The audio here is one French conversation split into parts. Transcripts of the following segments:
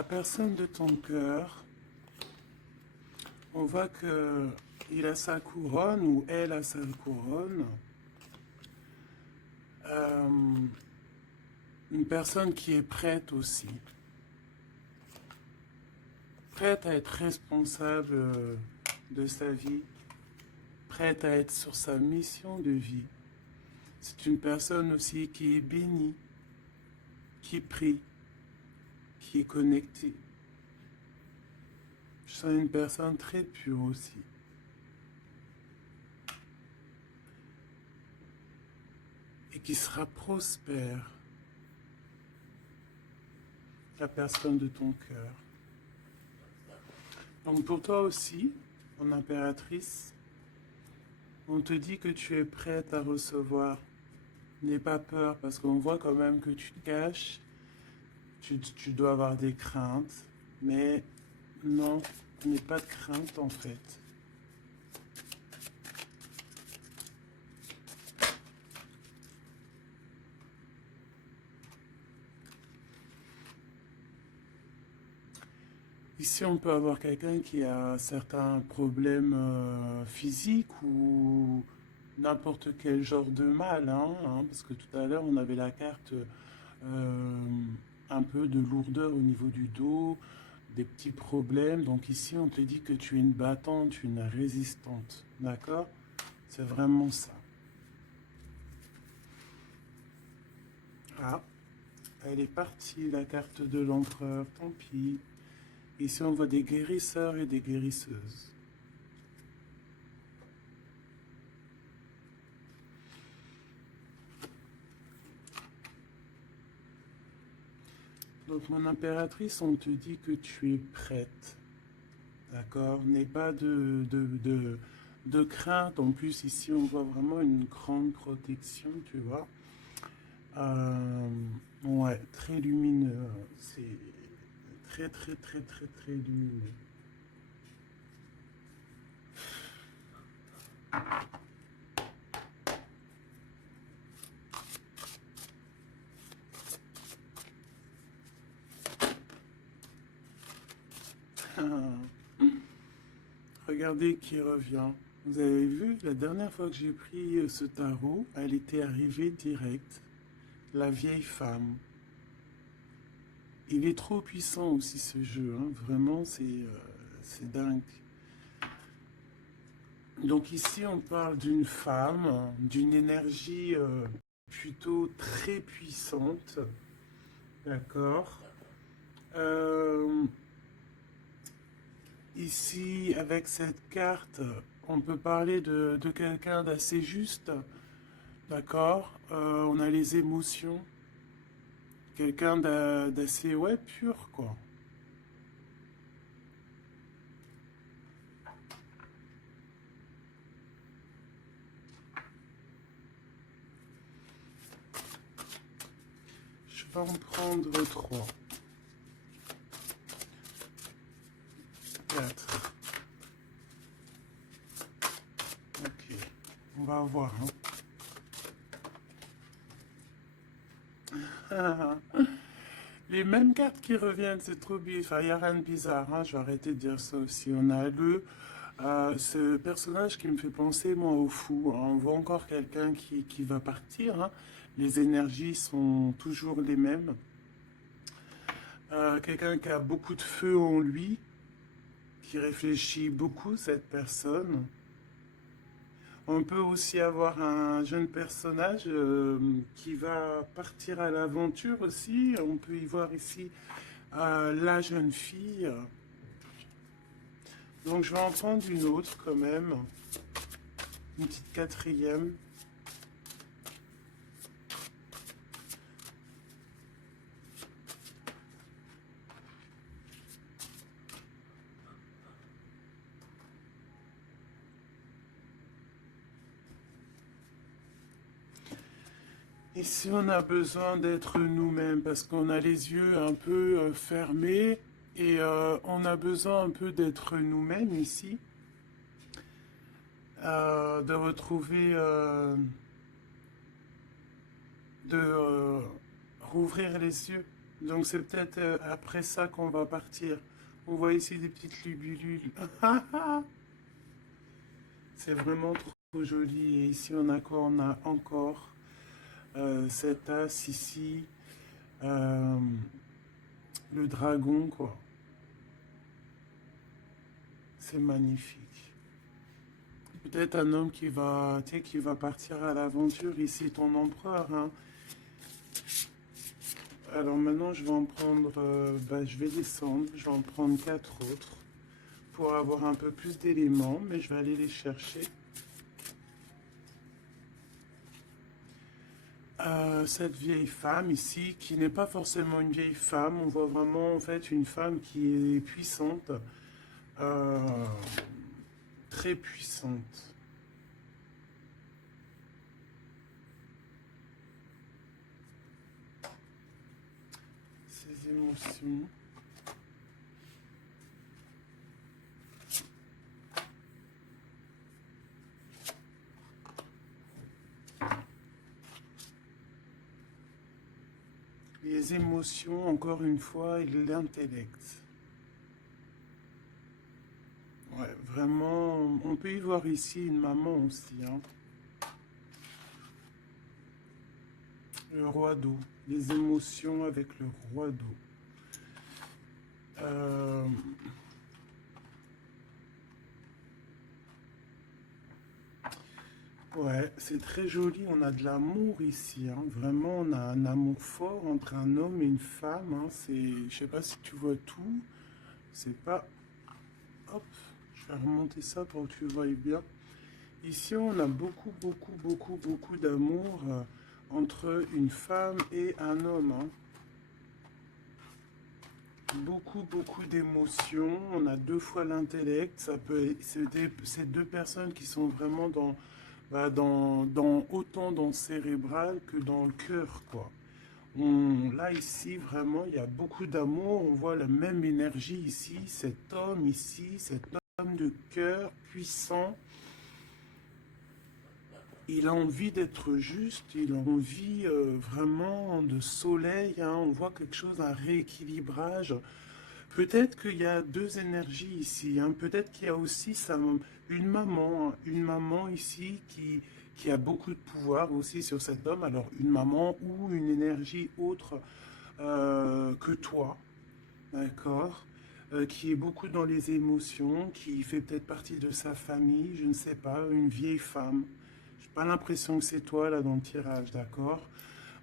la personne de ton cœur, on voit que il a sa couronne ou elle a sa couronne. Euh, une personne qui est prête aussi. Prête à être responsable de sa vie. Prête à être sur sa mission de vie. C'est une personne aussi qui est bénie, qui prie, qui est connectée. Je sens une personne très pure aussi. Et qui sera prospère. La personne de ton cœur. Donc pour toi aussi, mon impératrice, on te dit que tu es prête à recevoir. N'aie pas peur parce qu'on voit quand même que tu te caches. Tu dois avoir des craintes. Mais non, n'aie pas de crainte en fait. Ici, on peut avoir quelqu'un qui a certains problèmes physiques ou n'importe quel genre de mal, parce que tout à l'heure, on avait la carte un peu de lourdeur au niveau du dos, des petits problèmes. Donc ici, on te dit que tu es une battante, une résistante, d'accord? C'est vraiment ça. Ah, elle est partie, la carte de l'empereur, tant pis. Ici, on voit des guérisseurs et des guérisseuses. Donc, mon impératrice, on te dit que tu es prête. D'accord? N'aie pas de crainte. En plus, ici, on voit vraiment une grande protection, tu vois. Ouais, très lumineux. C'est très, très, très, très, très lumineux. Regardez qui revient. Vous avez vu, la dernière fois que j'ai pris ce tarot, elle était arrivée direct. La vieille femme. Il est trop puissant aussi ce jeu, hein. Vraiment, c'est dingue. Donc ici, on parle d'une femme, d'une énergie plutôt très puissante. D'accord. Euh, Ici, avec cette carte, on peut parler de quelqu'un d'assez juste. D'accord. On a les émotions. Quelqu'un d'assez, ouais, pur, quoi. Je vais en prendre 3. 4. Ok. On va voir, hein. Les mêmes cartes qui reviennent, c'est trop bizarre. Enfin, il n'y a rien de bizarre, hein. Je vais arrêter de dire ça aussi. On a ce personnage qui me fait penser, moi, au fou, hein. On voit encore quelqu'un qui va partir, hein. Les énergies sont toujours les mêmes. Quelqu'un qui a beaucoup de feu en lui, qui réfléchit beaucoup, cette personne. On peut aussi avoir un jeune personnage qui va partir à l'aventure aussi. On peut y voir ici la jeune fille. Donc je vais en prendre une autre quand même. Une petite quatrième. Ici, on a besoin d'être nous-mêmes parce qu'on a les yeux un peu fermés et on a besoin un peu d'être nous-mêmes ici, de retrouver, de rouvrir les yeux, Donc c'est peut-être après ça qu'on va partir. On voit ici des petites libellules. C'est vraiment trop joli. Et ici, on a quoi? On a encore cet as ici. euh, le dragon, quoi. C'est magnifique. Peut-être un homme qui va, tu sais, qui va partir à l'aventure. Ici, ton empereur, hein. Alors maintenant, je vais en prendre, je vais descendre. Je vais en prendre 4 autres pour avoir un peu plus d'éléments, mais je vais aller les chercher. Cette vieille femme ici, qui n'est pas forcément une vieille femme, on voit vraiment en fait une femme qui est puissante, euh, très puissante. Ses émotions. Les émotions, encore une fois, et l'intellect. Ouais, vraiment, on peut y voir ici une maman aussi, hein. Le roi d'eau, les émotions avec le roi d'eau. Euh, ouais, c'est très joli, on a de l'amour ici, hein. Vraiment, on a un amour fort entre un homme et une femme, hein. C'est, je sais pas si tu vois tout, c'est pas... Hop, je vais remonter ça pour que tu le voyes bien. Ici, on a beaucoup d'amour entre une femme et un homme, hein. Beaucoup d'émotions. On a 2 fois l'intellect. Ça peut, c'est 2 personnes qui sont vraiment autant dans le cérébral que dans le cœur, quoi. Là, ici, vraiment, il y a beaucoup d'amour. On voit la même énergie ici. Cet homme ici, cet homme de cœur puissant. Il a envie d'être juste, il a envie vraiment de soleil, hein. On voit quelque chose, un rééquilibrage. Peut-être qu'il y a 2 énergies ici, hein. Peut-être qu'il y a aussi une maman, hein. Une maman ici qui a beaucoup de pouvoir aussi sur cet homme. Alors une maman ou une énergie autre que toi, d'accord? Qui est beaucoup dans les émotions, qui fait peut-être partie de sa famille, je ne sais pas, une vieille femme. J'ai pas l'impression que c'est toi là dans le tirage, d'accord?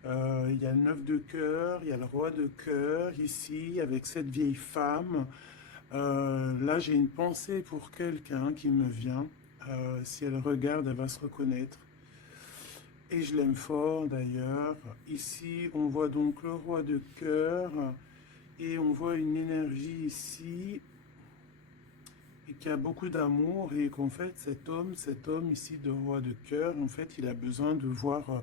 Il y a le 9 de cœur, il y a le roi de cœur ici avec cette vieille femme. Là, j'ai une pensée pour quelqu'un qui me vient. Si elle regarde, elle va se reconnaître. Et je l'aime fort d'ailleurs. Ici, on voit donc le roi de cœur et on voit une énergie ici et qui a beaucoup d'amour et qu'en fait cet homme ici de roi de cœur, en fait il a besoin de voir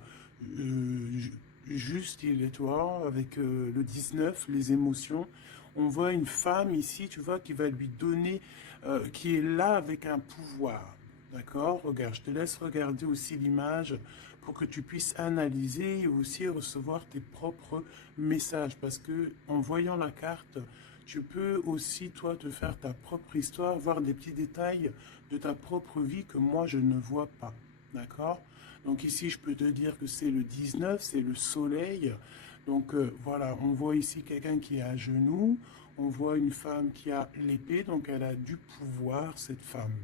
juste, il est toi, avec le 19, les émotions. On voit une femme ici, tu vois, qui va lui donner, qui est là avec un pouvoir. D'accord? Regarde, je te laisse regarder aussi l'image pour que tu puisses analyser et aussi recevoir tes propres messages. Parce que en voyant la carte, tu peux aussi, toi, te faire ta propre histoire, voir des petits détails de ta propre vie que moi, je ne vois pas. D'accord? Donc ici, je peux te dire que c'est le 19, c'est le soleil. Donc voilà, on voit ici quelqu'un qui est à genoux. On voit une femme qui a l'épée, donc elle a du pouvoir, cette femme.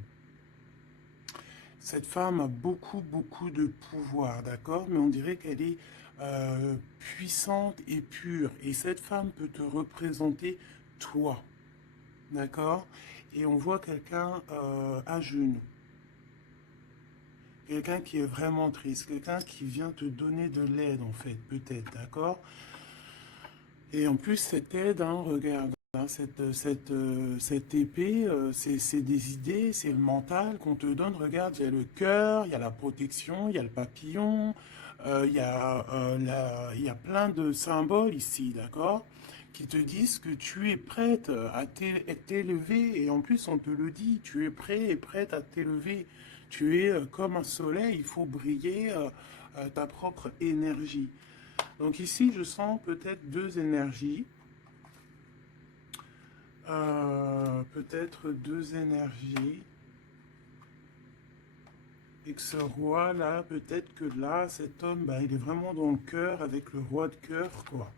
Cette femme a beaucoup de pouvoir, d'accord? Mais on dirait qu'elle est puissante et pure. Et cette femme peut te représenter toi, d'accord? Et on voit quelqu'un à genoux. Quelqu'un qui est vraiment triste. Quelqu'un qui vient te donner de l'aide, en fait, peut-être, d'accord? Et en plus, cette aide, hein, regarde, hein, cette épée, c'est des idées, c'est le mental qu'on te donne. Regarde, il y a le cœur, il y a la protection, il y a le papillon, il y a plein de symboles ici, d'accord? Qui te disent que tu es prête à t'élever. Et en plus, on te le dit, tu es prêt et prête à t'élever. Tu es comme un soleil, il faut briller ta propre énergie. Donc ici, je sens peut-être deux énergies. Peut-être deux énergies. Et que ce roi-là, peut-être que là, cet homme, bah, il est vraiment dans le cœur avec le roi de cœur, quoi.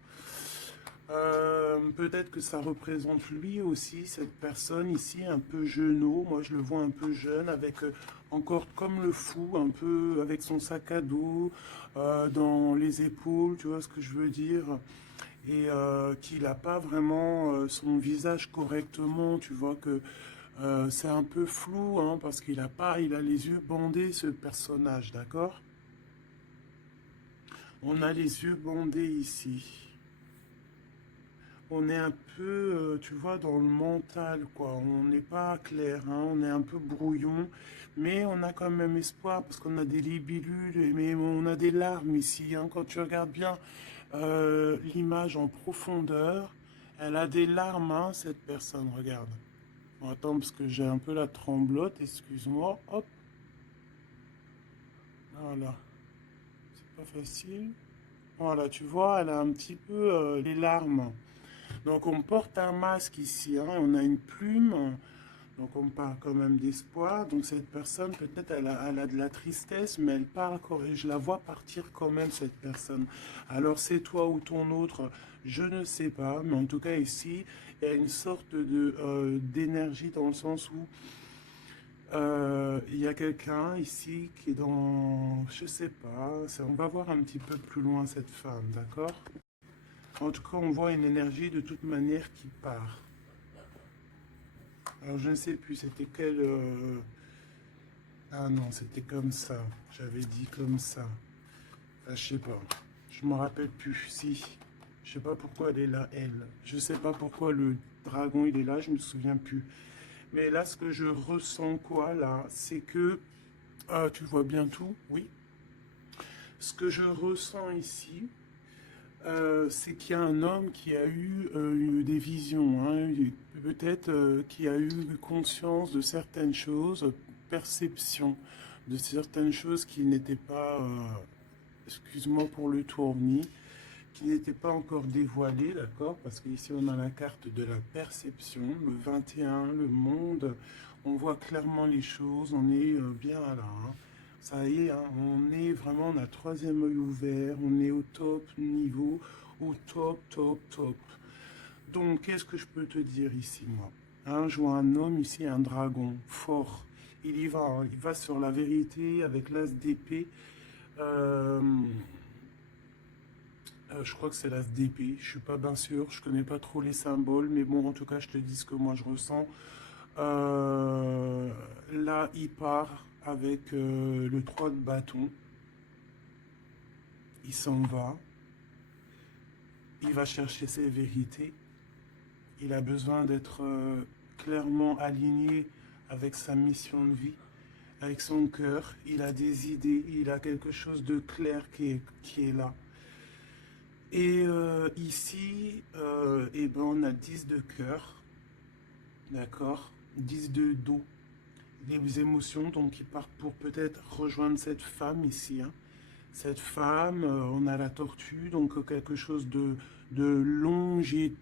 Peut-être que ça représente lui aussi, cette personne ici, un peu jeunot. Moi, je le vois un peu jeune, avec encore comme le fou, un peu avec son sac à dos dans les épaules, tu vois ce que je veux dire? Et qu'il n'a pas vraiment son visage correctement, tu vois que c'est un peu flou, hein, parce qu'il a pas, il a les yeux bandés, ce personnage, d'accord? On a les yeux bandés ici. On est un peu, tu vois, dans le mental, quoi. On n'est pas clair, hein, on est un peu brouillon, mais on a quand même espoir parce qu'on a des libellules, mais on a des larmes ici, hein. Quand tu regardes bien l'image en profondeur, elle a des larmes, hein, cette personne, regarde. Bon, attends, parce que j'ai un peu la tremblote, excuse-moi. Hop, voilà. C'est pas facile. Voilà, tu vois, elle a un petit peu les larmes. Donc on porte un masque ici, hein, on a une plume, donc on parle quand même d'espoir. Donc cette personne, peut-être elle a de la tristesse, mais elle parle, et je la vois partir quand même, cette personne. Alors c'est toi ou ton autre, je ne sais pas, mais en tout cas ici, il y a une sorte de d'énergie dans le sens où il y a quelqu'un ici qui est dans, je sais pas, on va voir un petit peu plus loin cette femme, d'accord? En tout cas, on voit une énergie de toute manière qui part. Alors, je ne sais plus, c'était quel... Ah non, c'était comme ça. J'avais dit comme ça. Ah, je sais pas. Je me rappelle plus. Si. Je sais pas pourquoi elle est là, elle. Je sais pas pourquoi le dragon, il est là, je me souviens plus. Mais là, ce que je ressens, quoi, là, c'est que... Ah, tu vois bien tout? Oui. Ce que je ressens ici, c'est qu'il y a un homme qui a eu des visions, hein, peut-être qui a eu conscience de certaines choses, perception de certaines choses qui n'étaient pas, excuse-moi pour le tournis, qui n'étaient pas encore dévoilées, d'accord? Parce qu'ici on a la carte de la perception, le 21, le monde, on voit clairement les choses, on est bien là, hein. Ça y est, hein, on est vraiment, on a troisième œil ouvert, on est au top niveau, au top, top, top. Donc, qu'est-ce que je peux te dire ici, moi? Hein, je vois un homme ici, un dragon, fort. Il y va, hein, il va sur la vérité avec l'as d'épée. Euh, je crois que c'est l'as d'épée, je suis pas bien sûr, je connais pas trop les symboles, mais bon, en tout cas, je te dis ce que moi je ressens. Là, il part avec le 3 de bâton. Il s'en va. Il va chercher ses vérités. Il a besoin d'être clairement aligné avec sa mission de vie, avec son cœur. Il a des idées. Il a quelque chose de clair qui est là. Et ici, eh ben, on a 10 de cœur. D'accord? 10 de dos. Les émotions, donc, qui partent pour peut-être rejoindre cette femme ici, hein. Cette femme, on a la tortue, donc quelque chose de longévité,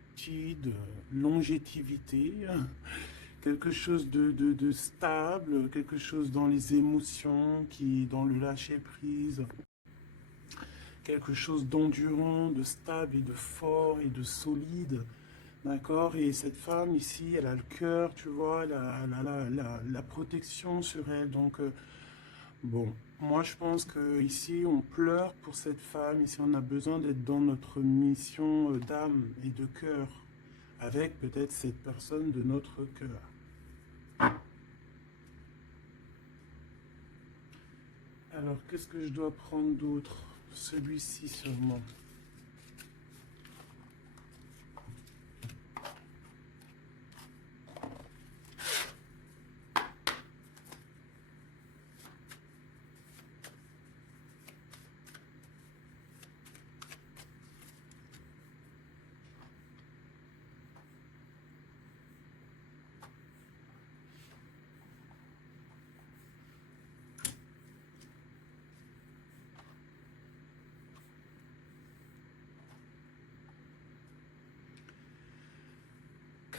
quelque chose de stable, quelque chose dans les émotions, dans le lâcher-prise, quelque chose d'endurant, de stable et de fort et de solide. D'accord? Et cette femme ici, elle a le cœur, tu vois, elle a la protection sur elle. Donc, bon, moi je pense que ici on pleure pour cette femme. Ici on a besoin d'être dans notre mission d'âme et de cœur avec peut-être cette personne de notre cœur. Alors qu'est-ce que je dois prendre d'autre? Celui-ci seulement.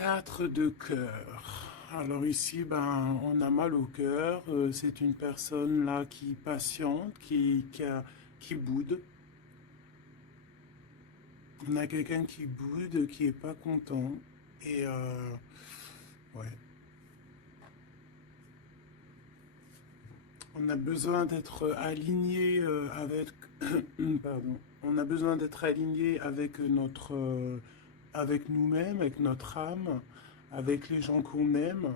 4 de cœur. Alors ici, ben, on a mal au cœur. C'est une personne là qui patiente, qui boude. On a quelqu'un qui boude, qui est pas content. Et ouais, on a besoin d'être aligné avec, pardon, on a besoin d'être aligné avec avec nous-mêmes, avec notre âme, avec les gens qu'on aime.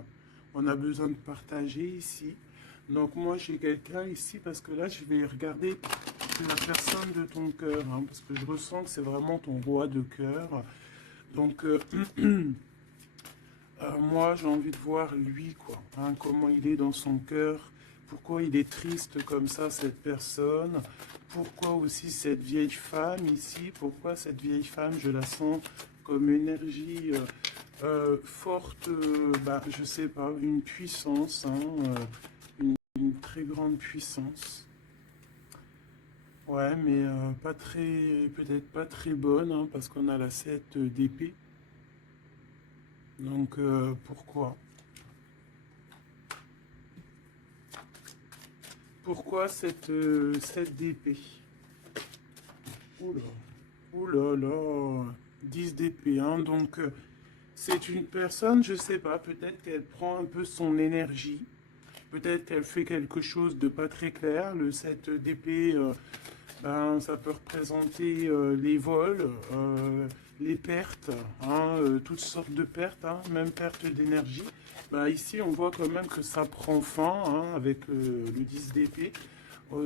On a besoin de partager ici. Donc moi j'ai quelqu'un ici parce que là je vais regarder la personne de ton cœur, hein, parce que je ressens que c'est vraiment ton roi de cœur. Donc moi j'ai envie de voir lui quoi, hein, comment il est dans son cœur, pourquoi il est triste comme ça cette personne, pourquoi aussi cette vieille femme ici, pourquoi cette vieille femme je la sens comme énergie forte, bah, je sais pas, une puissance, hein, une très grande puissance. Ouais, mais pas très, peut-être pas très bonne, hein, parce qu'on a la 7 d'épée. Donc pourquoi? Pourquoi cette d'épée? Oula, oula là, 10 d'épée, hein, donc c'est une personne, je sais pas, peut-être qu'elle prend un peu son énergie. Peut-être qu'elle fait quelque chose de pas très clair. Le 7 d'épée, ben, ça peut représenter les vols, les pertes, hein, toutes sortes de pertes, hein, même perte d'énergie. Ben, ici, on voit quand même que ça prend fin, hein, avec le 10 d'épée.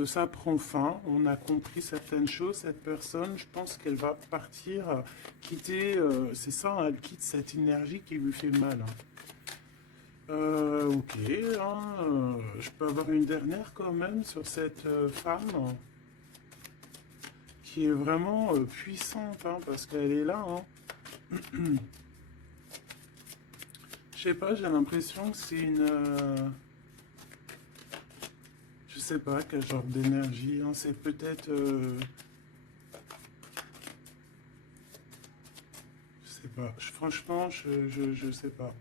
Ça prend fin, on a compris certaines choses. Cette personne, je pense qu'elle va partir, quitter, c'est ça, hein, elle quitte cette énergie qui lui fait mal, hein. Ok, hein, je peux avoir une dernière quand même sur cette femme qui est vraiment puissante, hein, parce qu'elle est là, hein. Je sais pas, j'ai l'impression que c'est une... je sais pas quel genre d'énergie, hein, c'est peut-être... je sais pas, franchement, je sais pas.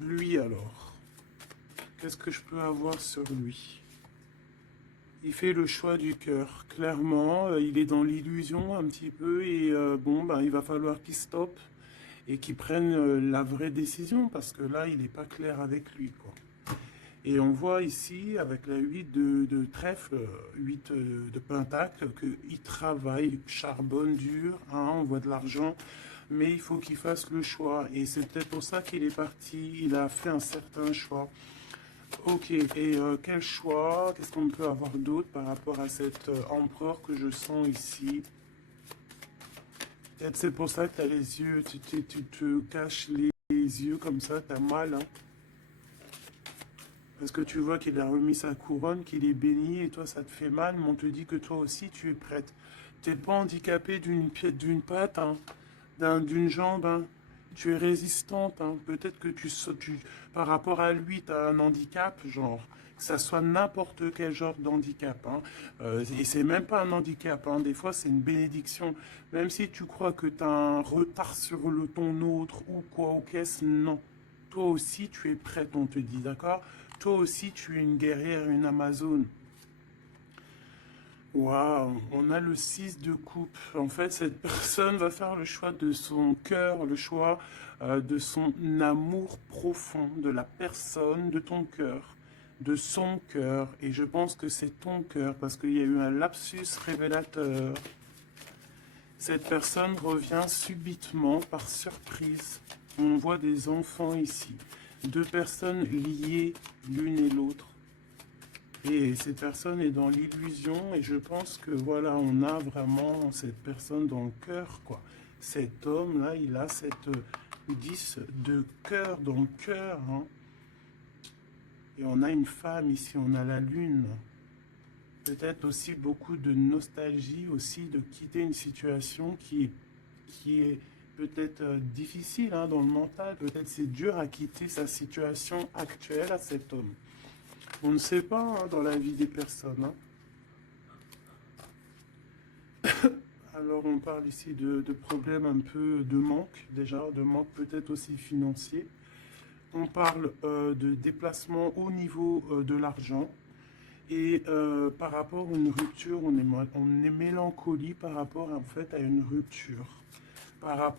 Lui alors, qu'est-ce que je peux avoir sur lui? Il fait le choix du cœur, clairement. Il est dans l'illusion un petit peu et bon, ben, il va falloir qu'il stoppe et qu'il prenne la vraie décision parce que là, il n'est pas clair avec lui, quoi. Et on voit ici, avec la 8 de trèfle, 8 de pentacle, qu'il travaille, charbonne dur, hein, on voit de l'argent, mais il faut qu'il fasse le choix. Et c'est peut-être pour ça qu'il est parti, il a fait un certain choix. Ok, et quel choix? Qu'est-ce qu'on peut avoir d'autre par rapport à cet empereur que je sens ici? Peut-être c'est pour ça que tu as les yeux, tu te caches les yeux comme ça, tu as mal, hein. Parce que tu vois qu'il a remis sa couronne, qu'il est béni, et toi ça te fait mal, mais on te dit que toi aussi tu es prête. Tu n'es pas handicapé d'une patte, hein, d'une jambe, hein. Tu es résistante, hein. Peut-être que par rapport à lui, tu as un handicap, genre, que ça soit n'importe quel genre d'handicap, hein. Et c'est même pas un handicap, hein. Des fois, c'est une bénédiction. Même si tu crois que tu as un retard sur ton autre ou quoi, ou qu'est-ce, non. Toi aussi, tu es prête, on te dit, d'accord? Toi aussi, tu es une guerrière, une Amazone. Waouh, on a le 6 de coupe. En fait, cette personne va faire le choix de son cœur, le choix de son amour profond, de la personne, de ton cœur, de son cœur. Et je pense que c'est ton cœur parce qu'il y a eu un lapsus révélateur. Cette personne revient subitement par surprise. On voit des enfants ici, deux personnes liées l'une et l'autre. Et cette personne est dans l'illusion et je pense que voilà, on a vraiment cette personne dans le cœur, quoi. Cet homme-là, il a cette 10 de cœur dans le cœur, hein. Et on a une femme ici, on a la lune. Peut-être aussi beaucoup de nostalgie aussi de quitter une situation qui est peut-être difficile, hein, dans le mental. Peut-être c'est dur à quitter sa situation actuelle à cet homme. On ne sait pas, hein, dans la vie des personnes, hein. Alors on parle ici de problèmes un peu de manque, déjà, de manque peut-être aussi financier. On parle de déplacement au niveau de l'argent. Et par rapport à une rupture, on est mélancolie par rapport en fait à une rupture.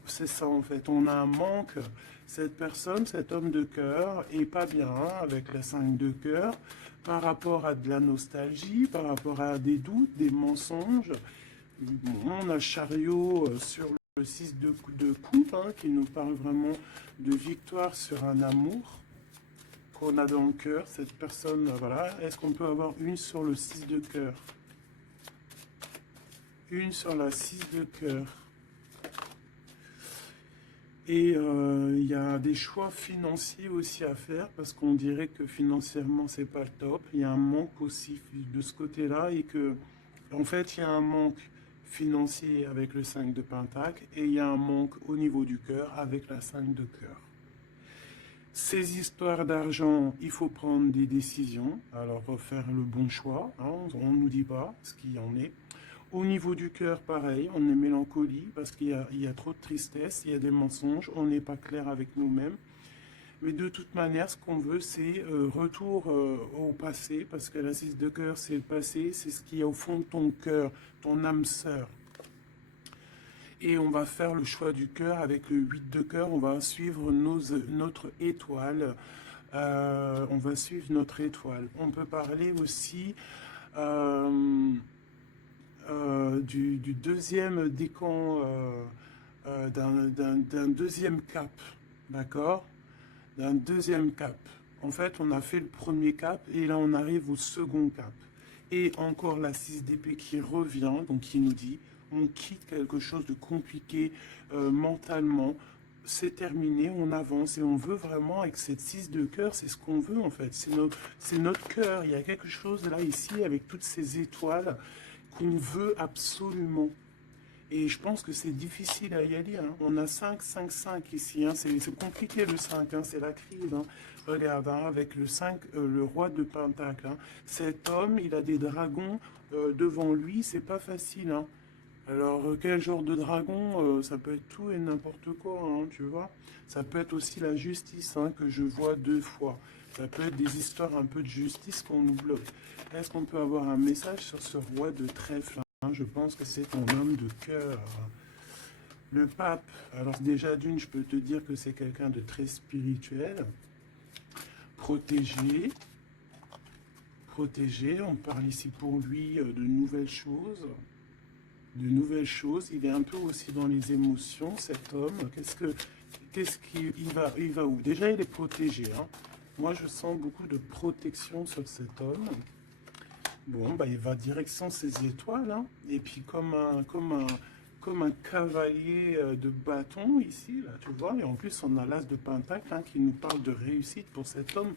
C'est ça en fait, on a un manque. Cette personne, cet homme de cœur, est pas bien avec la 5 de cœur par rapport à de la nostalgie, par rapport à des doutes, des mensonges. Bon, on a Chariot sur le 6 de coupe qui nous parle vraiment de victoire sur un amour qu'on a dans le cœur. Cette personne, voilà. Est-ce qu'on peut avoir une sur le 6 de cœur? Une sur la 6 de cœur. Et il y a des choix financiers aussi à faire parce qu'on dirait que financièrement c'est pas le top. Il y a un manque aussi de ce côté-là et que en fait il y a un manque financier avec le 5 de Pentacle et il y a un manque au niveau du cœur avec la 5 de cœur. Ces histoires d'argent, il faut prendre des décisions, alors faire le bon choix, on ne nous dit pas ce qu'il y en est. Au niveau du cœur, pareil, on est mélancolie parce qu'il y a trop de tristesse, il y a des mensonges, on n'est pas clair avec nous-mêmes. Mais de toute manière, ce qu'on veut, c'est retour au passé, parce que la 6 de cœur, c'est le passé, c'est ce qui est au fond de ton cœur, ton âme sœur. Et on va faire le choix du cœur avec le 8 de cœur, on va suivre notre étoile. On va suivre notre étoile. On peut parler aussi du deuxième décan, d'un deuxième cap, d'accord? D'un deuxième cap. En fait, on a fait le premier cap et là, on arrive au second cap. Et encore la 6 d'épée qui revient, donc qui nous dit, on quitte quelque chose de compliqué mentalement, c'est terminé, on avance et on veut vraiment, avec cette 6 de cœur, c'est ce qu'on veut en fait, c'est notre cœur, il y a quelque chose là, ici, avec toutes ces étoiles qu'on veut absolument. Et je pense que c'est difficile à y aller. On a 5, 5, 5 ici. C'est compliqué le 5, c'est la crise. Regarde, avec le 5, le roi de Pentacle. Cet homme, il a des dragons devant lui, c'est pas facile. Alors, quel genre de dragon? Ça peut être tout et n'importe quoi, tu vois. Ça peut être aussi la justice que je vois deux fois. Ça peut être des histoires un peu de justice qu'on nous bloque. Est-ce qu'on peut avoir un message sur ce roi de trèfle? Je pense que c'est ton homme de cœur. Le pape, alors déjà d'une, je peux te dire que c'est quelqu'un de très spirituel, protégé, protégé. On parle ici pour lui de nouvelles choses. De nouvelles choses. Il est un peu aussi dans les émotions, cet homme. Il va où? Déjà, il est protégé. Moi, je sens beaucoup de protection sur cet homme. Bon, bah, il va direction ses étoiles, et puis comme un cavalier de bâton ici, là, tu vois, et en plus on a l'as de Pentacle qui nous parle de réussite pour cet homme,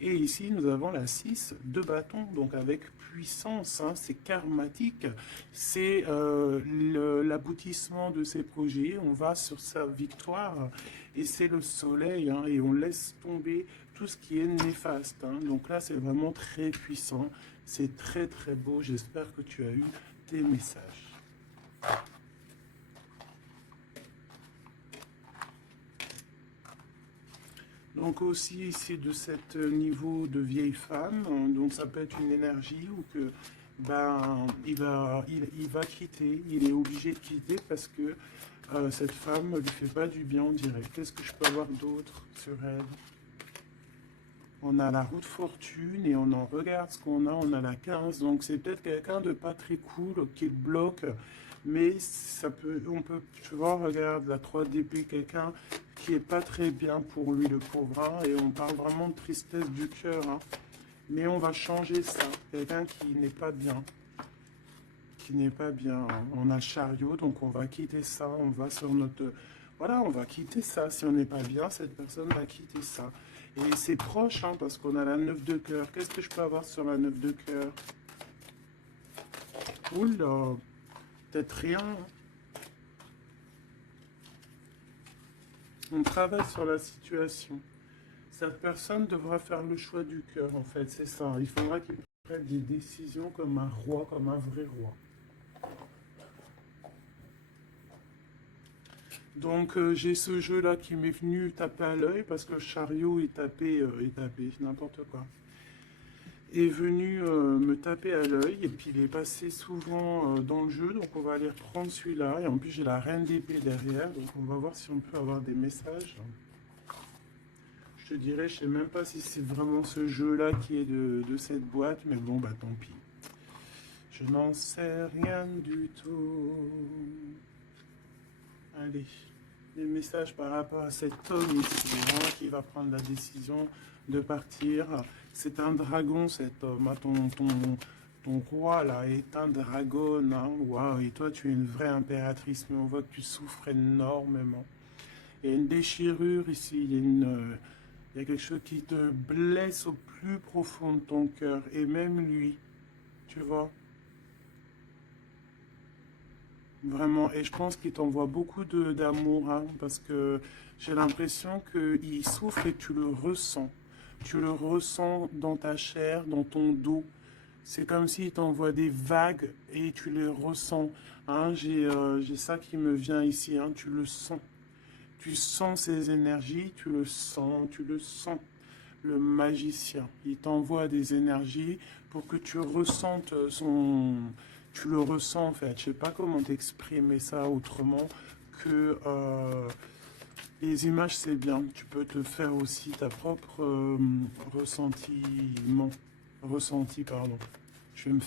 et ici nous avons la 6 de bâton, donc avec puissance, c'est karmatique, c'est l'aboutissement de ses projets, on va sur sa victoire, et c'est le soleil, et on laisse tomber tout ce qui est néfaste, donc là c'est vraiment très puissant. C'est très très beau, j'espère que tu as eu tes messages. Donc aussi ici de cet niveau de vieille femme, donc ça peut être une énergie ou que il va quitter, il est obligé de quitter parce que cette femme ne lui fait pas du bien, on dirait. Qu'est-ce que je peux avoir d'autre sur elle? On a la roue de fortune et on en regarde ce qu'on a. On a la 15. Donc c'est peut-être quelqu'un de pas très cool qui le bloque. Mais ça peut, on peut, tu vois, regarde la 3 d'épée, quelqu'un qui est pas très bien pour lui, le pauvre. Et on parle vraiment de tristesse du cœur. Mais on va changer ça. Quelqu'un qui n'est pas bien. Qui n'est pas bien. On a chariot, donc on va quitter ça. On va sur notre... Voilà, on va quitter ça. Si on n'est pas bien, cette personne va quitter ça. Et c'est proche, parce qu'on a la 9 de cœur. Qu'est-ce que je peux avoir sur la 9 de cœur? Oula, peut-être rien. On travaille sur la situation. Cette personne devra faire le choix du cœur, en fait, c'est ça. Il faudra qu'il prenne des décisions comme un roi, comme un vrai roi. Donc j'ai ce jeu-là qui m'est venu taper à l'œil parce que le chariot est tapé, n'importe quoi. Est venu me taper à l'œil et puis il est passé souvent dans le jeu, donc on va aller reprendre celui-là. Et en plus j'ai la reine d'épée derrière, donc on va voir si on peut avoir des messages. Je te dirais, je sais même pas si c'est vraiment ce jeu-là qui est de cette boîte, mais bon bah tant pis. Je n'en sais rien du tout. Allez, des messages par rapport à cet homme ici, hein, qui va prendre la décision de partir. C'est un dragon, cet homme. Ah, ton roi, là, est un dragon. Hein. Waouh, et toi, tu es une vraie impératrice, mais on voit que tu souffres énormément. Il y a une déchirure ici, il y a quelque chose qui te blesse au plus profond de ton cœur, et même lui, tu vois. Vraiment, et je pense qu'il t'envoie beaucoup d'amour, hein, parce que j'ai l'impression qu'il souffre et tu le ressens. Tu le ressens dans ta chair, dans ton dos. C'est comme s'il t'envoie des vagues et tu les ressens. Hein, j'ai ça qui me vient ici, hein, tu le sens. Tu sens ses énergies, tu le sens, tu le sens. Le magicien, il t'envoie des énergies pour que tu ressentes son... Tu le ressens en fait. Je sais pas comment t'exprimer ça autrement que les images c'est bien. Tu peux te faire aussi ta propre ressenti, pardon. Je vais me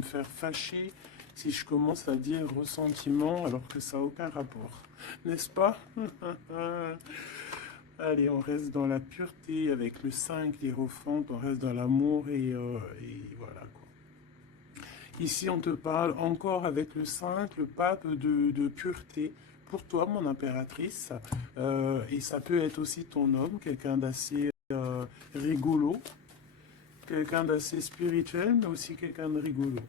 faire fâcher si je commence à dire ressentiment alors que ça n'a aucun rapport, n'est-ce pas? Allez, on reste dans la pureté avec le 5, l'hiérophante, on reste dans l'amour et voilà quoi. Ici, on te parle encore avec le 5, le pape de pureté. Pour toi, mon impératrice, et ça peut être aussi ton homme, quelqu'un d'assez rigolo, quelqu'un d'assez spirituel, mais aussi quelqu'un de rigolo.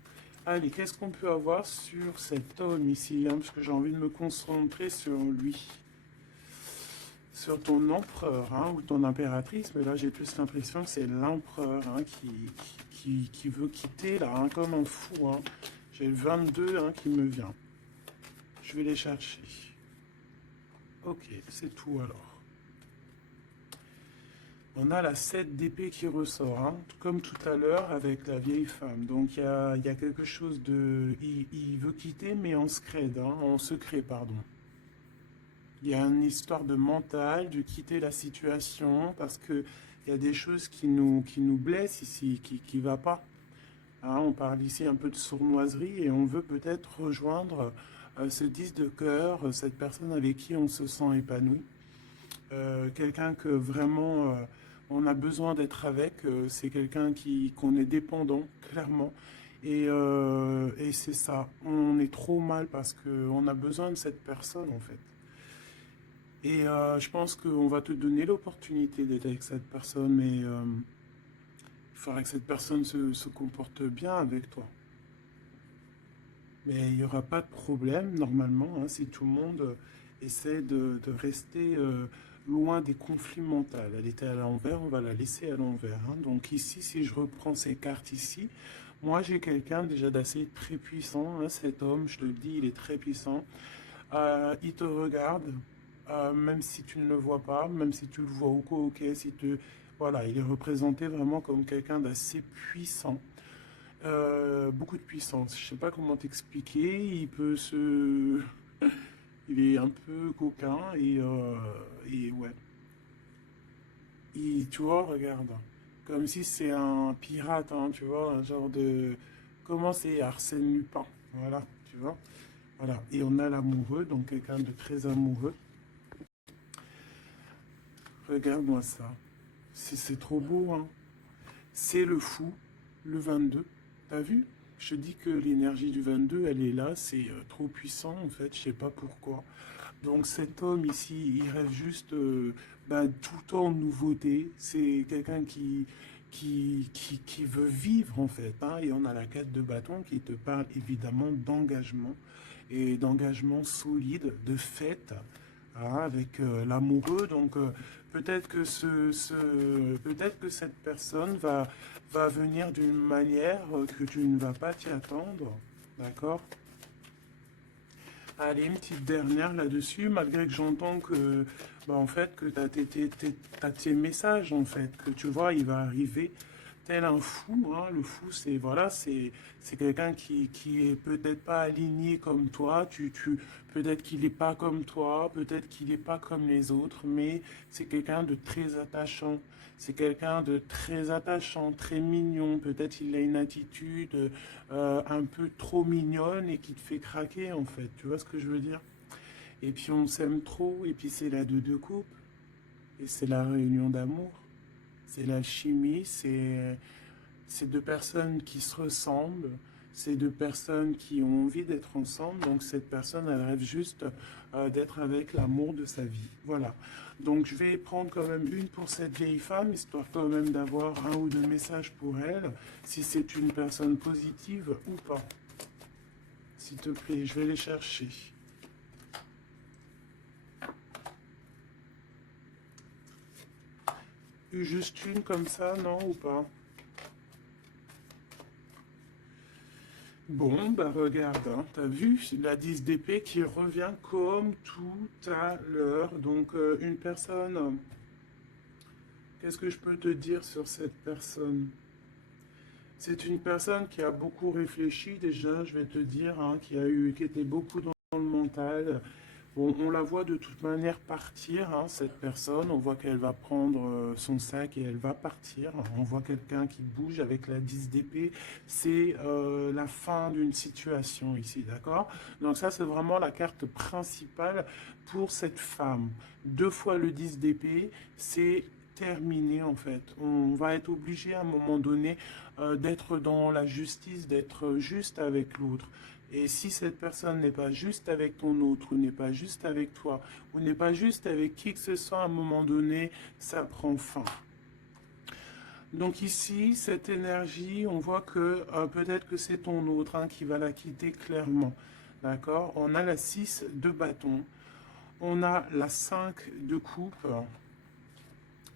Allez, qu'est-ce qu'on peut avoir sur cet homme ici, hein, parce que j'ai envie de me concentrer sur lui, sur ton empereur, hein, ou ton impératrice, mais là j'ai plus l'impression que c'est l'empereur, hein, qui veut quitter là, hein, comme un fou. Hein. J'ai le 22 hein, qui me vient. Je vais les chercher. Ok, c'est tout alors. On a la 7 d'épée qui ressort, hein, comme tout à l'heure avec la vieille femme. Donc il y a quelque chose de... Il veut quitter, mais en secret, hein, en secret, pardon. Il y a une histoire de mental, de quitter la situation, parce que il y a des choses qui nous blessent ici, qui ne va pas. Hein, on parle ici un peu de sournoiserie et on veut peut-être rejoindre ce 10 de cœur, cette personne avec qui on se sent épanoui. Quelqu'un que vraiment on a besoin d'être avec, c'est quelqu'un qu'on est dépendant, clairement. Et c'est ça, on est trop mal parce qu'on a besoin de cette personne en fait. Et je pense qu'on va te donner l'opportunité d'être avec cette personne, mais il faudra que cette personne se comporte bien avec toi. Mais il n'y aura pas de problème normalement hein, si tout le monde essaie de rester loin des conflits mentaux. Elle était à l'envers, on va la laisser à l'envers. Hein. Donc ici, si je reprends ces cartes ici, moi j'ai quelqu'un déjà d'assez très puissant. Hein, cet homme, je te le dis, il est très puissant. Il te regarde, même si tu ne le vois pas, même si tu le vois au ok, si tu... Voilà, il est représenté vraiment comme quelqu'un d'assez puissant. Beaucoup de puissance. Je sais pas comment t'expliquer. Il peut se... Il est un peu coquin et ouais. Tu vois, regarde. Comme si c'est un pirate, hein, tu vois, un genre de... Comment c'est Arsène Lupin. Voilà, tu vois. Voilà. Et on a l'amoureux, donc quelqu'un de très amoureux. Regarde-moi ça. C'est trop beau, hein. C'est le fou, le 22. T'as vu? Je te dis que l'énergie du 22, elle est là. C'est trop puissant, en fait. Je sais pas pourquoi. Donc cet homme ici, il rêve juste ben, tout le temps de nouveauté. C'est quelqu'un qui veut vivre en fait. Hein. Et on a la 4 de bâton qui te parle évidemment d'engagement et d'engagement solide, de fête hein, avec l'amoureux. Donc peut-être que peut-être que cette personne va venir d'une manière que tu ne vas pas t'y attendre. D'accord? Allez, une petite dernière là-dessus, malgré que j'entends que, bah, en fait, que tu as t'as tes messages, en fait, que tu vois, il va arriver tel un fou, hein. Le fou, c'est, voilà, c'est quelqu'un qui est peut-être pas aligné comme toi, peut-être qu'il n'est pas comme toi, peut-être qu'il n'est pas comme les autres, mais c'est quelqu'un de très attachant. C'est quelqu'un de très attachant, très mignon. Peut-être il a une attitude un peu trop mignonne et qui te fait craquer en fait. Tu vois ce que je veux dire? Et puis on s'aime trop, et puis c'est la deux de coupe, et c'est la réunion d'amour. C'est l'alchimie, c'est deux personnes qui se ressemblent, c'est deux personnes qui ont envie d'être ensemble. Donc cette personne, elle rêve juste d'être avec l'amour de sa vie. Voilà. Donc je vais prendre quand même une pour cette vieille femme, histoire quand même d'avoir un ou deux messages pour elle, si c'est une personne positive ou pas. S'il te plaît, je vais les chercher. Juste une comme ça, non ou pas? Bon, bah regarde, hein, t'as vu la 10 d'épée qui revient comme tout à l'heure. Donc une personne, qu'est-ce que je peux te dire sur cette personne? C'est une personne qui a beaucoup réfléchi déjà, je vais te dire, hein, qui était beaucoup dans le mental. Bon, on la voit de toute manière partir, hein, cette personne. On voit qu'elle va prendre son sac et elle va partir. On voit quelqu'un qui bouge avec la 10 d'épée. C'est la fin d'une situation ici, d'accord? Donc ça, c'est vraiment la carte principale pour cette femme. Deux fois le 10 d'épée, c'est terminé en fait. On va être obligé à un moment donné d'être dans la justice, d'être juste avec l'autre. Et si cette personne n'est pas juste avec ton autre, ou n'est pas juste avec toi, ou n'est pas juste avec qui que ce soit, à un moment donné, ça prend fin. Donc ici, cette énergie, on voit que peut-être que c'est ton autre hein, qui va la quitter clairement. D'accord? On a la 6 de bâton, on a la 5 de coupe,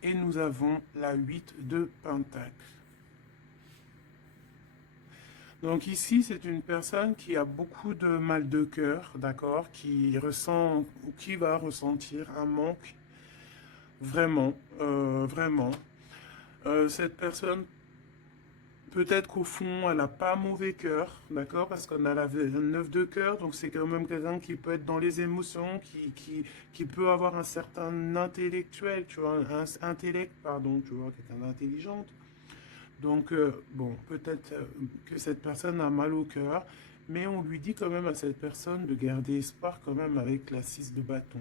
et nous avons la 8 de pentacle. Donc ici, c'est une personne qui a beaucoup de mal de cœur, d'accord, qui ressent ou qui va ressentir un manque vraiment, vraiment. Cette personne, peut-être qu'au fond, elle n'a pas mauvais cœur, d'accord, parce qu'on a la 9 de cœur, donc c'est quand même quelqu'un qui peut être dans les émotions, qui peut avoir un certain intellectuel, tu vois, un intellect, pardon, tu vois, quelqu'un d'intelligente. Donc, bon, peut-être que cette personne a mal au cœur, mais on lui dit quand même à cette personne de garder espoir quand même avec la 6 de bâton.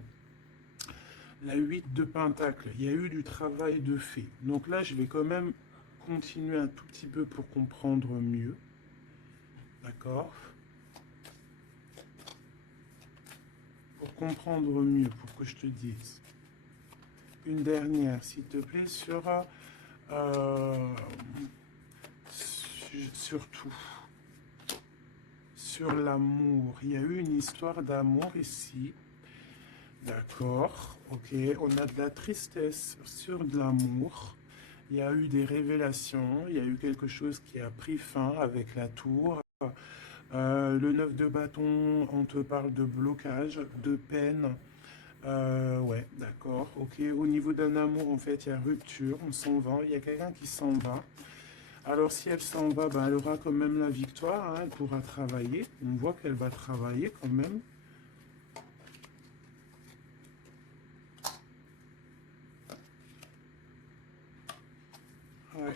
La 8 de pentacle, il y a eu du travail de fait. Donc là, je vais quand même continuer un tout petit peu pour comprendre mieux. D'accord? Pour comprendre mieux, pour que je te dise. Une dernière, s'il te plaît, sera surtout sur l'amour. Il y a eu une histoire d'amour ici. D'accord, ok. On a de la tristesse sur de l'amour. Il y a eu des révélations. Il y a eu quelque chose qui a pris fin avec la tour. Le 9 de bâton, on te parle de blocage, de peine. Ouais, d'accord, ok. Au niveau d'un amour, en fait, il y a rupture, on s'en va. Il y a quelqu'un qui s'en va. Alors, si elle s'en va, ben, elle aura quand même la victoire, hein, elle pourra travailler. On voit qu'elle va travailler quand même. Ouais.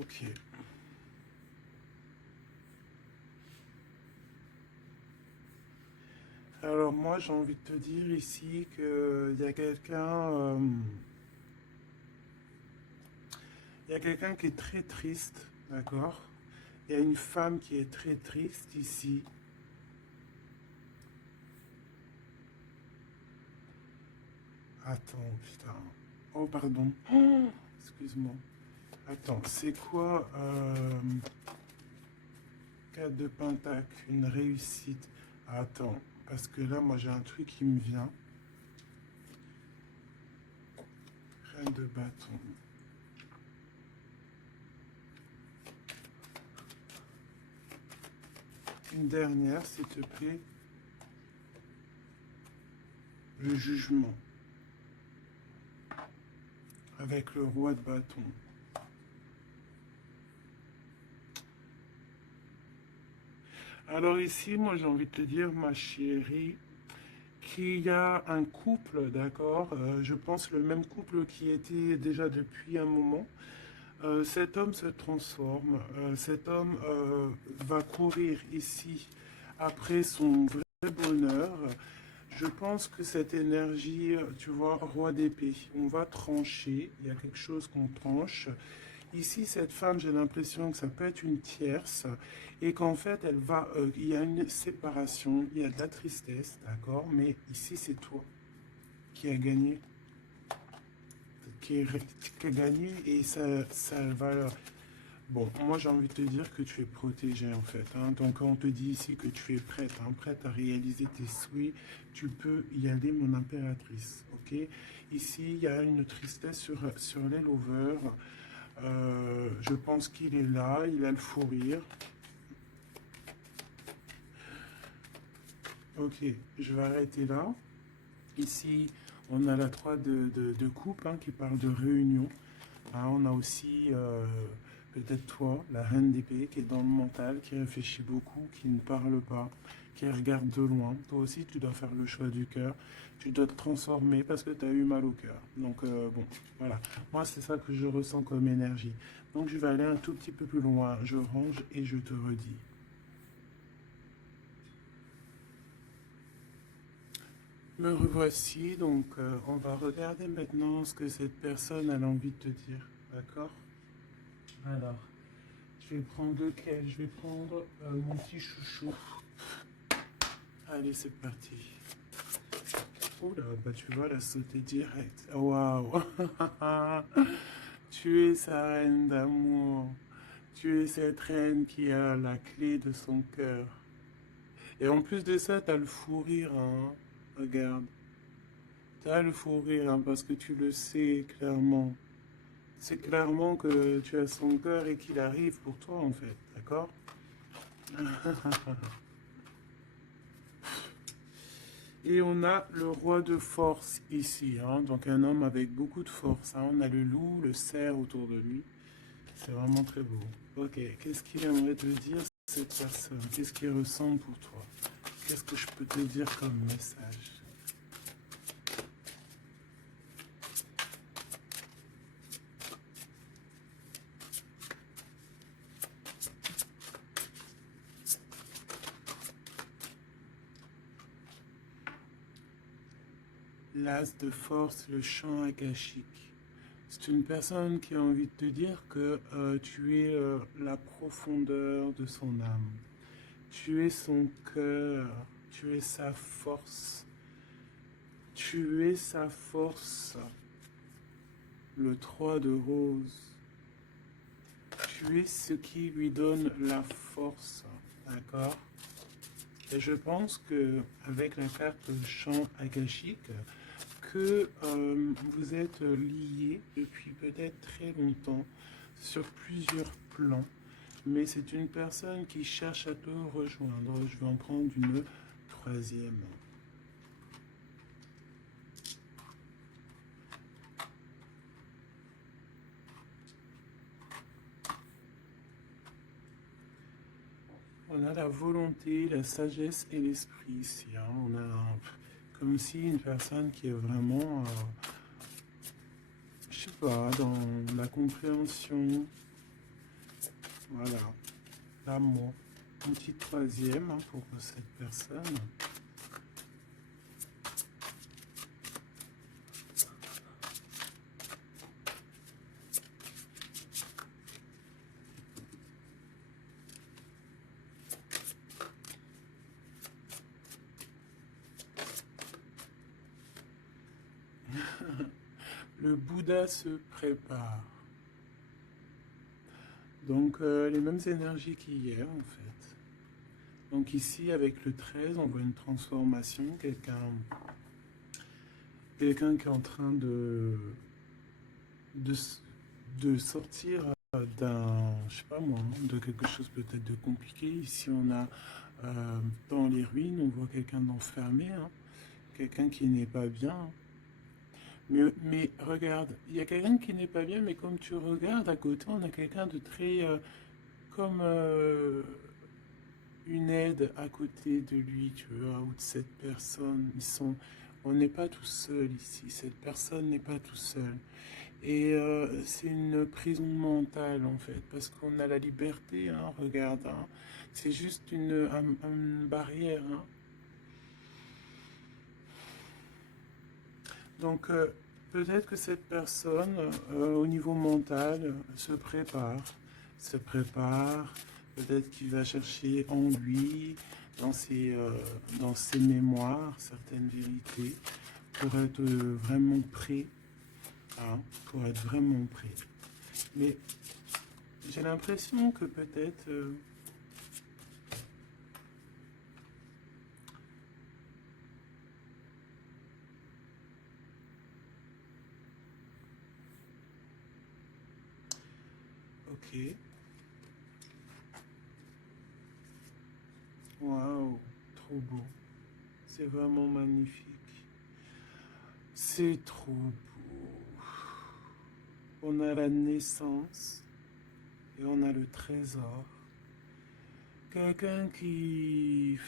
Ok. Alors moi, j'ai envie de te dire ici qu'il y a quelqu'un, il y a quelqu'un qui est très triste, d'accord? Il y a une femme qui est très triste ici. Attends, putain. Oh, pardon. Oh, excuse-moi. Attends, c'est quoi 4 de pentacle, une réussite. Attends, parce que là, moi, j'ai un truc qui me vient. Reine de bâton. Une dernière, s'il te plaît. Le jugement. Avec le roi de bâton. Alors ici, moi, j'ai envie de te dire, ma chérie, qu'il y a un couple, d'accord, je pense le même couple qui était déjà depuis un moment. Cet homme se transforme, cet homme va courir ici après son vrai bonheur. Je pense que cette énergie, tu vois, roi d'épée, on va trancher, il y a quelque chose qu'on tranche. Ici, cette femme, j'ai l'impression que ça peut être une tierce et qu'en fait, il y a une séparation, il y a de la tristesse, d'accord, mais ici, c'est toi qui as gagné, qui, est- qui a gagné et ça va. Bon, moi j'ai envie de te dire que tu es protégée en fait, hein. Donc quand on te dit ici que tu es prête, hein, prête à réaliser tes souhaits, tu peux y aller mon impératrice, ok? Ici, il y a une tristesse sur les lovers. Je pense qu'il est là, il a le fou rire. Ok, je vais arrêter là. Ici, on a la 3 de coupe hein, qui parle de réunion. Ah, on a aussi peut-être toi, la reine d'épée, qui est dans le mental, qui réfléchit beaucoup, qui ne parle pas, qui regarde de loin. Toi aussi, tu dois faire le choix du cœur. Tu dois te transformer parce que tu as eu mal au cœur. Donc, bon, voilà. Moi, c'est ça que je ressens comme énergie. Donc, je vais aller un tout petit peu plus loin. Je range et je te redis. Me revoici. Donc, on va regarder maintenant ce que cette personne a envie de te dire. D'accord? Alors. Je vais prendre lequel? Je vais prendre mon petit chouchou. Allez, c'est parti. Oh là, bah tu vois, elle a sauté direct. Waouh! Tu es sa reine d'amour. Tu es cette reine qui a la clé de son cœur. Et en plus de ça, t'as le fou rire, hein. Regarde. T'as le fou rire, hein, parce que tu le sais clairement. C'est clairement que tu as son cœur et qu'il arrive pour toi, en fait. D'accord? Et on a le roi de force ici, hein, donc un homme avec beaucoup de force, hein. On a le loup, le cerf autour de lui. C'est vraiment très beau. Ok, qu'est-ce qu'il aimerait te dire cette personne? Qu'est-ce qu'il ressent pour toi? Qu'est-ce que je peux te dire comme message? L'as de force, le chant akashique. C'est une personne qui a envie de te dire que tu es la profondeur de son âme. Tu es son cœur. Tu es sa force. Tu es sa force. Le 3 de rose. Tu es ce qui lui donne la force. D'accord? Et je pense que avec la carte champ akashique, que vous êtes liés depuis peut-être très longtemps sur plusieurs plans, mais c'est une personne qui cherche à te rejoindre. Je vais en prendre une troisième. On a la volonté, la sagesse et l'esprit ici, hein. On a comme si une personne qui est vraiment, je sais pas, dans la compréhension, voilà, l'amour. Un petit troisième hein, pour cette personne. Le Bouddha se prépare. Donc, les mêmes énergies qu'hier, en fait. Donc ici, avec le 13, on voit une transformation. Quelqu'un qui est en train de, de sortir d'un, je sais pas moi, de quelque chose peut-être de compliqué. Ici, on a dans les ruines, on voit quelqu'un d'enfermé, hein, quelqu'un qui n'est pas bien. Mais regarde, il y a quelqu'un qui n'est pas bien, mais comme tu regardes à côté, on a quelqu'un de très comme une aide à côté de lui, tu vois, ou de cette personne. On n'est pas tout seul ici. Cette personne n'est pas tout seul. Et c'est une prison mentale en fait, parce qu'on a la liberté, hein, regarde, hein. C'est juste une barrière, hein. Donc peut-être que cette personne, au niveau mental, se prépare, peut-être qu'il va chercher en lui, dans ses mémoires, certaines vérités, pour être vraiment prêt, hein, pour être vraiment prêt. Mais j'ai l'impression que peut-être ok, waouh, trop beau, c'est vraiment magnifique, c'est trop beau. On a la naissance et on a le trésor. Quelqu'un qui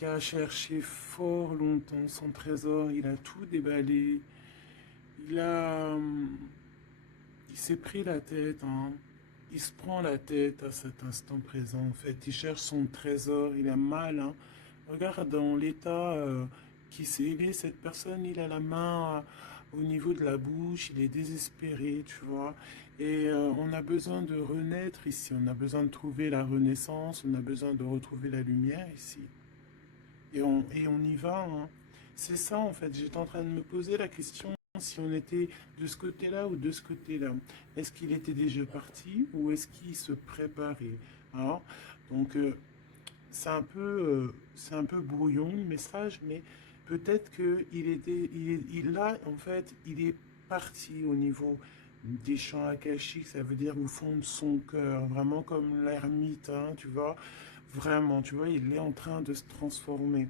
a cherché fort longtemps son trésor, il a tout déballé, il a, il s'est pris la tête, hein. Il se prend la tête à cet instant présent, en fait. Il cherche son trésor, il a mal, hein. Regarde dans l'état qui s'est aidé, cette personne, il a la main au niveau de la bouche, il est désespéré, tu vois. Et on a besoin de renaître ici, on a besoin de trouver la renaissance, on a besoin de retrouver la lumière ici. Et on y va, hein. C'est ça, en fait. J'étais en train de me poser la question si on était de ce côté-là ou de ce côté-là. Est-ce qu'il était déjà parti ou est-ce qu'il se préparait, hein? Donc, c'est un peu brouillon le message, mais peut-être qu'il était, il a, en fait, il est parti au niveau des champs akashiques, ça veut dire au fond de son cœur, vraiment comme l'ermite, hein, tu vois, vraiment, tu vois, il est en train de se transformer.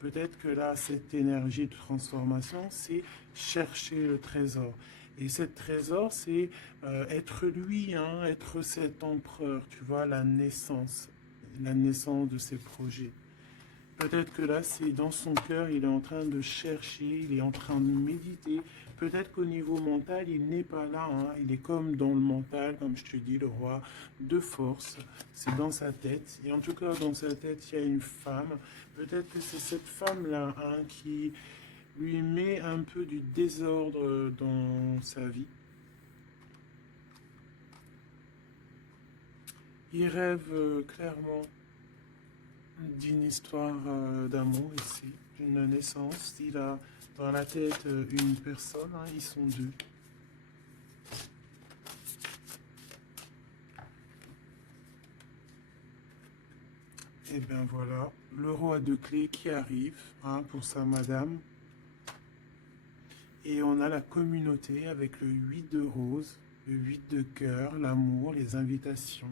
Peut-être que là, cette énergie de transformation, c'est chercher le trésor. Et ce trésor, c'est être lui, hein, être cet empereur, tu vois, la naissance de ses projets. Peut-être que là, c'est dans son cœur, il est en train de chercher, il est en train de méditer. Peut-être qu'au niveau mental, il n'est pas là, hein. Il est comme dans le mental, comme je te dis, le roi de force. C'est dans sa tête. Et en tout cas, dans sa tête, il y a une femme. Peut-être que c'est cette femme-là, hein, qui lui met un peu du désordre dans sa vie. Il rêve clairement d'une histoire d'amour ici, d'une naissance. Il a dans la tête une personne, hein, ils sont deux. Et bien voilà, le roi de clés qui arrive, hein, pour sa madame. Et on a la communauté avec le 8 de rose, le 8 de cœur, l'amour, les invitations.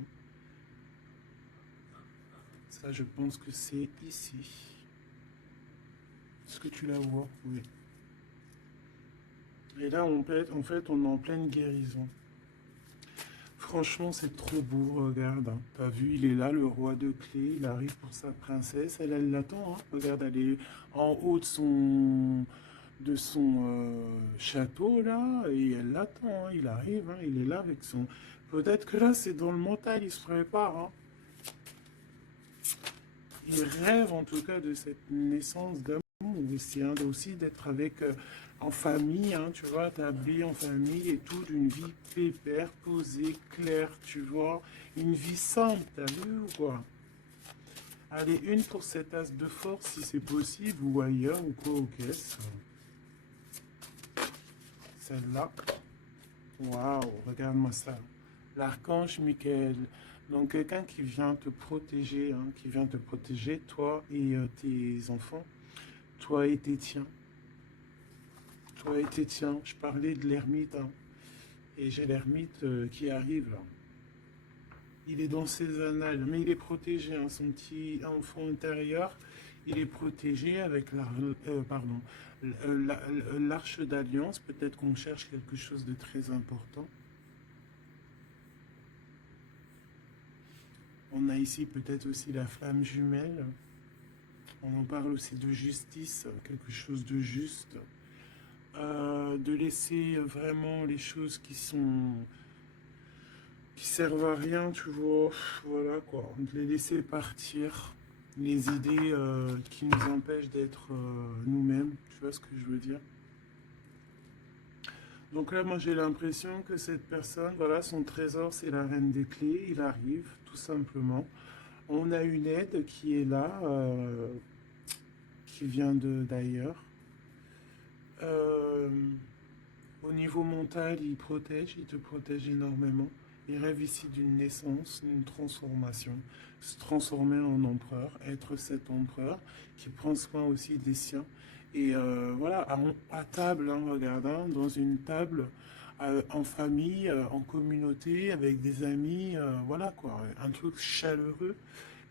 Ça, je pense que c'est ici. Est-ce que tu la vois? Oui. Et là, en fait, on est en pleine guérison. Franchement, c'est trop beau, regarde, hein. T'as vu, il est là, le roi de clés, il arrive pour sa princesse, elle l'attend, hein. Regarde, elle est en haut de son château, là, et elle l'attend, hein. Il arrive, hein, il est là avec son... Peut-être que là, c'est dans le mental, il se prépare, hein. Il rêve, en tout cas, de cette naissance d'amour, aussi, hein, aussi d'être avec... en famille, hein, tu vois, établi en famille et tout, d'une vie pépère, posée, claire, tu vois, une vie simple, t'as vu ou quoi? Allez, une pour cet as de force si c'est possible, ou ailleurs, ou quoi, aux caisses. celle-là. Waouh, regarde-moi ça. L'archange Michael. Donc, quelqu'un qui vient te protéger, hein, qui vient te protéger, toi et tes enfants, toi et tes tiens. Toi et tes tiens. Je parlais de l'ermite, hein, et j'ai l'ermite qui arrive là. Il est dans ses annales, mais il est protégé, hein, son petit enfant intérieur, il est protégé avec l'arche d'alliance. Peut-être qu'on cherche quelque chose de très important. On a ici peut-être aussi la flamme jumelle. On en parle aussi de justice, quelque chose de juste. De laisser vraiment les choses qui servent à rien, tu vois. Voilà quoi, de les laisser partir. Les idées qui nous empêchent d'être nous-mêmes, tu vois ce que je veux dire. Donc là, moi j'ai l'impression que cette personne, voilà, son trésor c'est la reine des clés, il arrive tout simplement. On a une aide qui est là, qui vient d'ailleurs. Euh, Au niveau mental, il te protège énormément. Il rêve ici d'une naissance, d'une transformation, se transformer en empereur, être cet empereur qui prend soin aussi des siens. Et voilà, à table, hein, regarde, hein, dans une table, en famille, en communauté, avec des amis, voilà quoi, un truc chaleureux,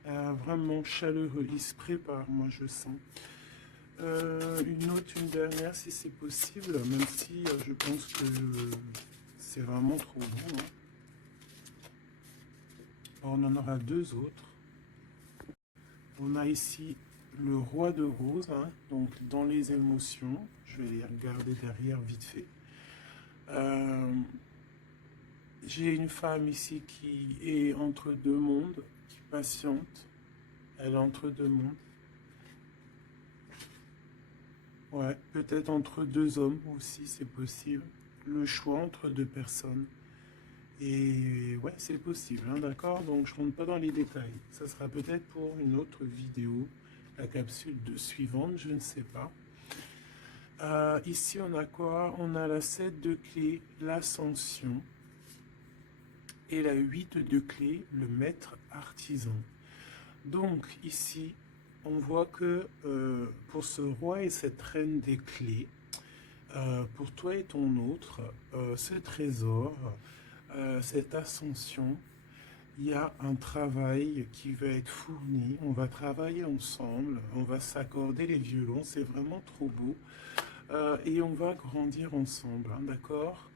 vraiment chaleureux. Il se prépare, moi je sens. Une dernière si c'est possible, même si je pense que c'est vraiment trop bon, hein. On en aura deux autres. On a ici le roi de rose, hein, donc dans les émotions. Je vais les regarder derrière vite fait. J'ai une femme ici qui est entre deux mondes, qui patiente. Elle est entre deux mondes. Ouais, peut-être entre deux hommes aussi, c'est possible. Le choix entre deux personnes. Et ouais, c'est possible, hein, d'accord? Donc je rentre pas dans les détails. Ça sera peut-être pour une autre vidéo, la capsule suivante, je ne sais pas. Ici, on a quoi? On a la 7 de clé, l'ascension. Et la 8 de clé, le maître artisan. Donc ici, on voit que pour ce roi et cette reine des clés, pour toi et ton autre, ce trésor, cette ascension, il y a un travail qui va être fourni. On va travailler ensemble, on va s'accorder les violons, c'est vraiment trop beau. Et on va grandir ensemble, hein, d'accord?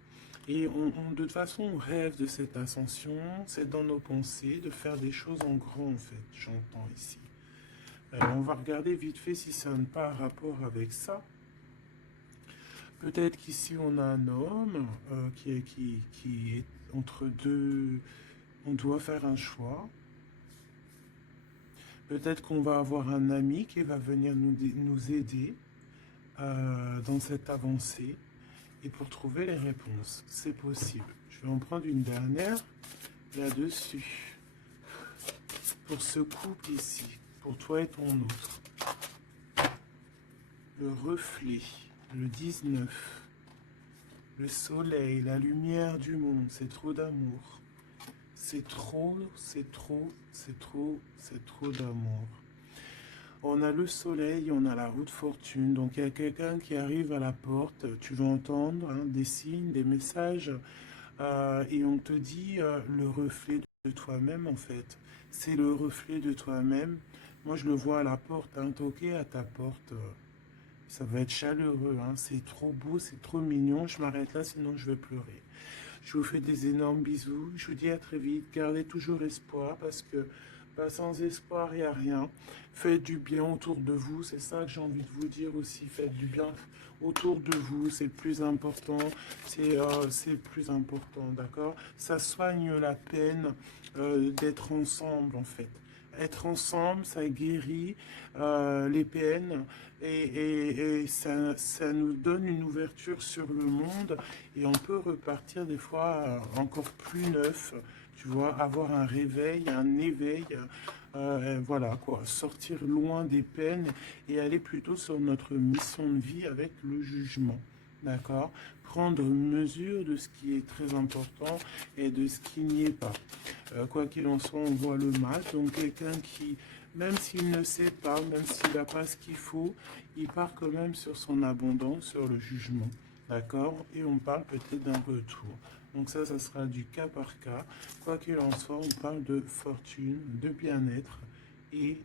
Et de toute façon, on rêve de cette ascension, c'est dans nos pensées de faire des choses en grand, en fait, j'entends ici. On va regarder vite fait si ça n'a pas un rapport avec ça. Peut-être qu'ici, on a un homme qui est entre deux. On doit faire un choix. Peut-être qu'on va avoir un ami qui va venir nous aider dans cette avancée et pour trouver les réponses. C'est possible. Je vais en prendre une dernière là-dessus. Pour ce couple ici, pour toi et ton autre. Le reflet, le 19. Le soleil, la lumière du monde, c'est trop d'amour. C'est trop, c'est trop, c'est trop, c'est trop d'amour. On a le soleil, on a la roue de fortune. Donc il y a quelqu'un qui arrive à la porte. Tu vas entendre, hein, des signes, des messages. Et on te dit le reflet de toi-même en fait. C'est le reflet de toi-même. Moi je le vois à la porte, hein, toquer à ta porte. Ça va être chaleureux, hein. C'est trop beau, c'est trop mignon. Je m'arrête là, sinon je vais pleurer. Je vous fais des énormes bisous. Je vous dis à très vite. Gardez toujours espoir parce que pas sans espoir, il n'y a rien. Faites du bien autour de vous. C'est ça que j'ai envie de vous dire aussi. Faites du bien autour de vous. C'est le plus important. C'est le plus important, d'accord? Ça soigne la peine d'être ensemble, en fait. Être ensemble, ça guérit les peines et ça nous donne une ouverture sur le monde et on peut repartir des fois encore plus neuf, tu vois, avoir un réveil, un éveil, voilà quoi, sortir loin des peines et aller plutôt sur notre mission de vie avec le jugement. d'accord? Prendre mesure de ce qui est très important et de ce qui n'y est pas. Quoi qu'il en soit, on voit le mal. Donc quelqu'un qui, même s'il ne sait pas, même s'il n'a pas ce qu'il faut, il part quand même sur son abondance, sur le jugement. D'accord? Et on parle peut-être d'un retour. Donc ça sera du cas par cas. Quoi qu'il en soit, on parle de fortune, de bien-être. Et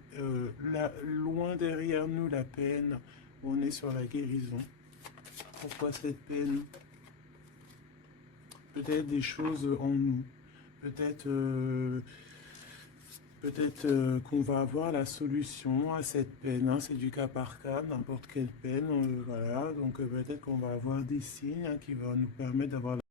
loin derrière nous la peine, on est sur la guérison. Pourquoi cette peine? Peut-être des choses en nous. Peut-être qu'on va avoir la solution à cette peine. Hein. C'est du cas par cas, n'importe quelle peine. Voilà. Donc peut-être qu'on va avoir des signes, hein, qui vont nous permettre d'avoir